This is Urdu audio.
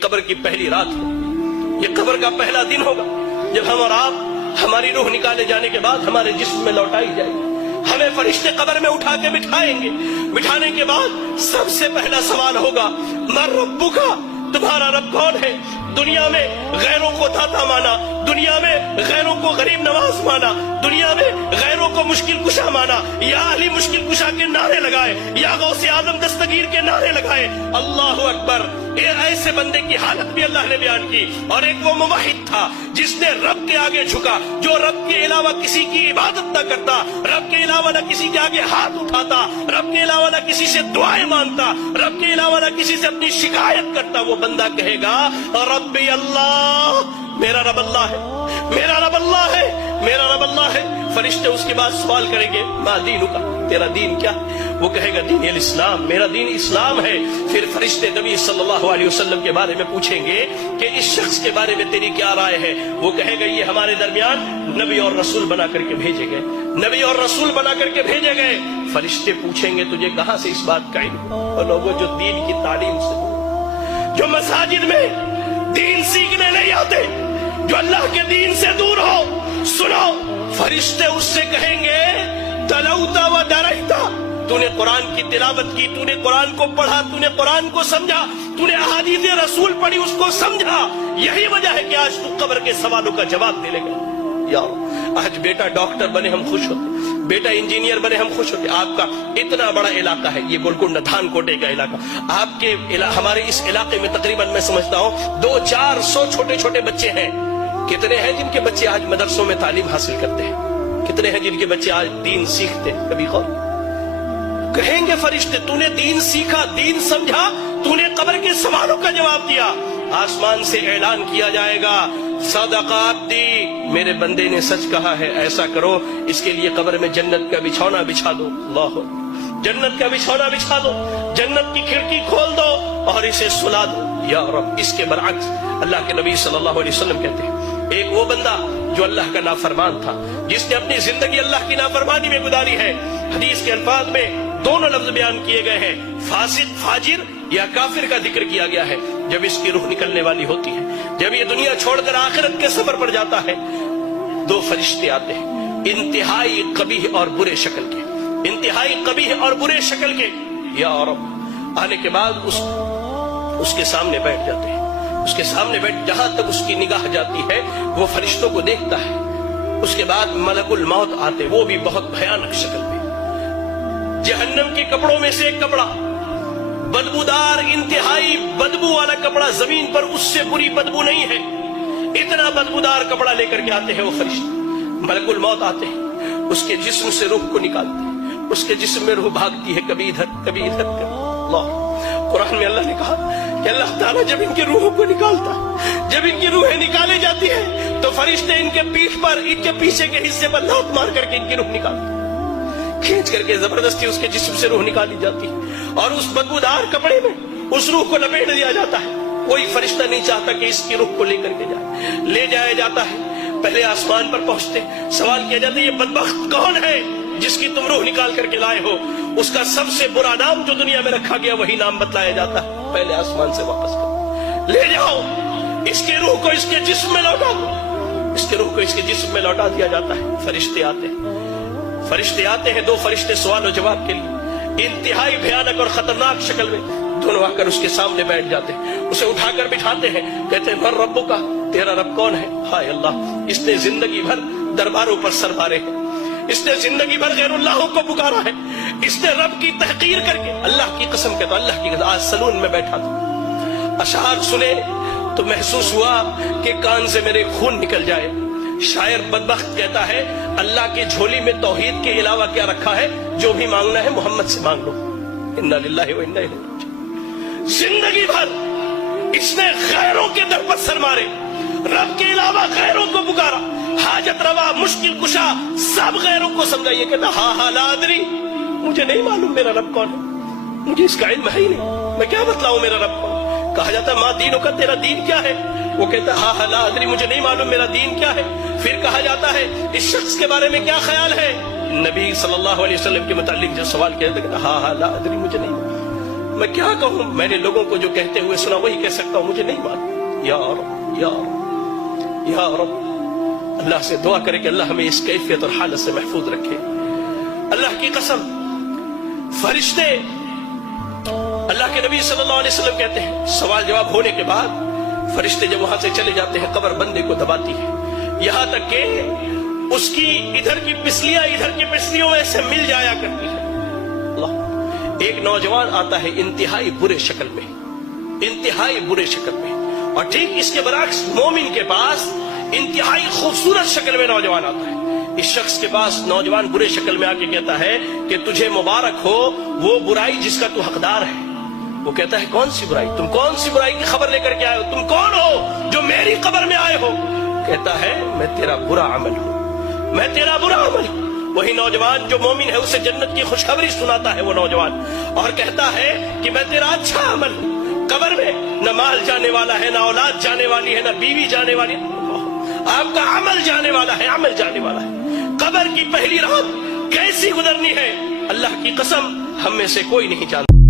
قبر کی پہلی رات ہے، یہ قبر کا پہلا دن ہوگا جب ہم اور آپ ہماری روح نکالے جانے کے بعد ہمارے جسم میں لوٹائی جائے گی۔ ہمیں فرشتے قبر میں اٹھا کے بٹھائیں گے، بٹھانے کے بعد سب سے پہلا سوال ہوگا من ربک، تمہارا رب کون ہے؟ دنیا میں غیروں کو داتا مانا، دنیا میں غیروں کو غریب نواز مانا، دنیا میں غیروں کو مشکل کشا مانا، یا علی مشکل کشا کے نعرے لگائے، یا غوث اعظم دستگیر کے نعرے لگائے۔ اللہ اکبر! ایسے بندے کی حالت بھی اللہ نے بیان کی۔ اور ایک وہ موحد تھا جس نے رب کے آگے جھکا، جو رب کے علاوہ کسی کی عبادت نہ کرتا، رب کے علاوہ نہ کسی کے آگے ہاتھ اٹھاتا، رب کے علاوہ نہ کسی سے دعائیں مانگتا، رب کے علاوہ نہ کسی سے اپنی شکایت کرتا۔ وہ بندہ کہے گا ربی اللہ، میرا رب اللہ ہے، میرا رب اللہ ہے، میرا رب اللہ ہے۔ فرشتے اس کے بعد سوال کریں گے ما دینک، تیرا دین کیا؟ وہ کہے گا دین الاسلام، میرا دین اسلام ہے۔ پھر فرشتے نبی صلی اللہ علیہ وسلم کے بارے میں پوچھیں گے کہ اس شخص کے بارے میں تیری کیا رائے ہے؟ وہ کہے گا یہ ہمارے درمیان نبی اور رسول بنا کر کے بھیجے گئے، نبی اور رسول بنا کر کے بھیجے گئے۔ فرشتے پوچھیں گے تجھے کہاں سے اس بات کا علم؟ اور لوگوں جو دین کی تعلیم سے، جو مساجد میں دین سیکھنے نہیں آتے، جو اللہ کے دین سے دور ہو، سنو، فرشتے اس سے کہیں گے تلوتا و درائتا، تو نے قرآن کی تلاوت کی، تو نے قرآن کو پڑھا، تو نے قرآن کو سمجھا، تو نے احادیث رسول پڑھی، اس کو سمجھا۔ یہی وجہ ہے کہ آج تو قبر کے سوالوں کا جواب دے لے گا۔ یار آج بیٹا ڈاکٹر بنے ہم خوش ہوتے، بیٹا انجینئر بنے ہم خوش ہوتے۔ آپ کا اتنا بڑا علاقہ ہے یہ گولکنڈہ دھان کوٹے کا علاقہ، آپ کے ہمارے اس علاقے میں تقریباً میں سمجھتا ہوں 200-400 چھوٹے چھوٹے بچے ہیں۔ کتنے ہیں جن کے بچے آج مدرسوں میں تعلیم حاصل کرتے ہیں؟ کتنے ہیں جن کے بچے آج دین سیکھتے ہیں؟ کبھی غور کہیں گے فرشتے تو نے دین سیکھا، دین سمجھا، تو نے قبر کے سوالوں کا جواب دیا۔ آسمان سے اعلان کیا جائے گا صدق عبدی، میرے بندے نے سچ کہا ہے، ایسا کرو اس کے لیے قبر میں جنت کا بچھونا بچھا دو۔ اللہ، جنت کا بچھونا بچھا دو، جنت کی کھڑکی کھول دو اور اسے سلا دو۔ یا رب! اس کے برعکس اللہ کے نبی صلی اللہ علیہ وسلم کہتے ہیں ایک وہ بندہ جو اللہ کا نافرمان تھا، جس نے اپنی زندگی اللہ کی نافرمانی میں گزاری ہے۔ حدیث کے الفاظ میں دونوں لفظ بیان کیے گئے ہیں، فاسق فاجر یا کافر کا ذکر کیا گیا ہے۔ جب اس کی روح نکلنے والی ہوتی ہے، جب یہ دنیا چھوڑ کر آخرت کے سفر پر جاتا ہے، دو فرشتے آتے ہیں انتہائی قبیح اور برے شکل کے، انتہائی قبیح اور برے شکل کے۔ یا رب! آنے کے بعد اس کے سامنے بیٹھ جاتے ہیں، اس کے سامنے بیٹھ، جہاں تک اس کی نگاہ جاتی ہے وہ فرشتوں کو دیکھتا ہے۔ اس کے بعد ملک الموت آتے، وہ بھی بہت بھیانک شکل میں، جہنم کے کپڑوں میں سے ایک کپڑا، بدبودار انتہائی بدبو والا کپڑا، زمین پر اس سے بری بدبو نہیں ہے، اتنا بدبودار کپڑا لے کر کے آتے ہیں وہ فرشتے۔ ملک الموت آتے ہیں، اس کے جسم سے روح کو نکالتے ہیں، اس کے جسم میں روح بھاگتی ہے، کبھی ادھر کبھی ادھر کبھی۔ اللہ، قرآن میں اللہ نے کہا کہ اللہ تعالیٰ جب ان کی روحوں کو نکالتا ہے، جب ان کی روحیں نکالی جاتی ہیں تو فرشتے ان کے پیٹھ پر، ان کے پیچھے کے حصے پر لات مار کر کے ان کی روح نکالتے ہیں، کھینچ کر کے زبردستی اس کے جسم سے روح نکالی جاتی ہے اور اس بدبودار کپڑے میں اس روح کو لپیٹ دیا جاتا ہے۔ کوئی فرشتہ نہیں چاہتا کہ اس کی روح کو لے کر کے جائے، لے جایا جاتا ہے۔ پہلے آسمان پر پہنچتے سوال کیا جاتا ہے یہ بدبخت کون ہے جس کی تم روح نکال کر کے لائے ہو؟ اس کا سب سے برا نام جو دنیا میں رکھا گیا وہی نام بتلایا جاتا ہے، پہلے آسمان سے واپس کرو، لے جاؤ اس کی روح کو، اس کے جسم میں لوٹا دو۔ اس کی روح کو اس کے جسم میں لوٹا دیا جاتا ہے۔ فرشتے آتے ہیں، فرشتے آتے ہیں، دو فرشتے سوال و جواب کے لیے انتہائی بھیانک اور خطرناک شکل میں، دونوں آ کر اس کے سامنے بیٹھ جاتے ہیں، اسے اٹھا کر بٹھاتے ہیں، کہتے ہیں من ربک، تیرا رب کون ہے؟ ہائے اللہ! اس نے زندگی بھر درباروں پر سر مارے ہیں، اس نے زندگی بھر غیر اللہ کو پکارا ہے، اس نے رب کی تحقیر کر کے، اللہ کی قسم کہتا، اللہ کی قسم، آج سلون میں بیٹھا تھا، اشعار سنے تو محسوس ہوا کہ کان سے میرے خون نکل جائے۔ شاعر بدبخت کہتا ہے اللہ کی جھولی میں توحید کے علاوہ کیا رکھا ہے؟ جو بھی مانگنا ہے محمد سے مانگ لو۔ انا للہ و انا الیہ راجعون۔ زندگی بھر اس نے غیروں کے در پر سر مارے، رب کے علاوہ غیروں کو پکارا، حاجت روا، مشکل کشا، سب غیروں کو سمجھا۔ یہ کہتا ہاں لا ادری، مجھے نہیں معلوم میرا رب کون ہے، مجھے اس کا علم ہے ہی نہیں، میں کیا بتلاؤں میرا رب کون؟ کہا جاتا ہے ماں دینوں کا، تیرا دین کیا ہے؟ وہ کہتا ہے ہاں لا ادری، مجھے نہیں معلوم میرا دین کیا ہے۔ پھر کہا جاتا ہے اس شخص کے بارے میں کیا خیال ہے؟ نبی صلی اللہ علیہ وسلم کے متعلق جو سوال کیا جاتا ہے ہاں لا ادری، مجھے نہیں معلوم۔ میں کیا کہوں؟ میں نے لوگوں کو جو کہتے ہوئے سنا وہی کہہ سکتا ہوں، مجھے نہیں معلوم۔ یا رب یا رب یا رب، اللہ سے دعا کرے کہ اللہ ہمیں اس کیفیت اور حالت سے محفوظ رکھے۔ اللہ کی قسم، فرشتے، اللہ کے نبی صلی اللہ علیہ وسلم کہتے ہیں سوال جواب ہونے کے بعد فرشتے جب وہاں سے چلے جاتے ہیں قبر بندے کو دباتی ہے، یہاں تک کہ اس کی ادھر کی پسلیاں ادھر کی پسلیوں میں سے مل جایا کرتی ہے۔ اللہ، ایک نوجوان آتا ہے انتہائی برے شکل میں، انتہائی برے شکل میں، اور ٹھیک اس کے برعکس مومن کے پاس انتہائی خوبصورت شکل میں نوجوان آتا ہے۔ اس شخص کے پاس نوجوان برے شکل میں آ کے کہتا ہے کہ تجھے مبارک ہو وہ برائی جس کا تو حقدار ہے۔ وہ کہتا ہے کون سی برائی؟ تم کون سی برائی کی خبر لے کر کے آئے ہو؟ تم کون ہو جو میری قبر میں آئے ہو؟ کہتا ہے میں تیرا برا عمل ہوں، میں تیرا برا عمل ہوں۔ وہی نوجوان جو مومن ہے اسے جنت کی خوشخبری سناتا ہے وہ نوجوان، اور کہتا ہے کہ میں تیرا اچھا عمل ہوں۔ قبر میں نہ مال جانے والا ہے، نہ اولاد جانے والی ہے، نہ بیوی جانے والی ہے، آپ کا عمل جانے والا ہے، عمل جانے والا ہے۔ قبر کی پہلی رات کیسی گزرنی ہے اللہ کی قسم ہم میں سے کوئی نہیں جانتا۔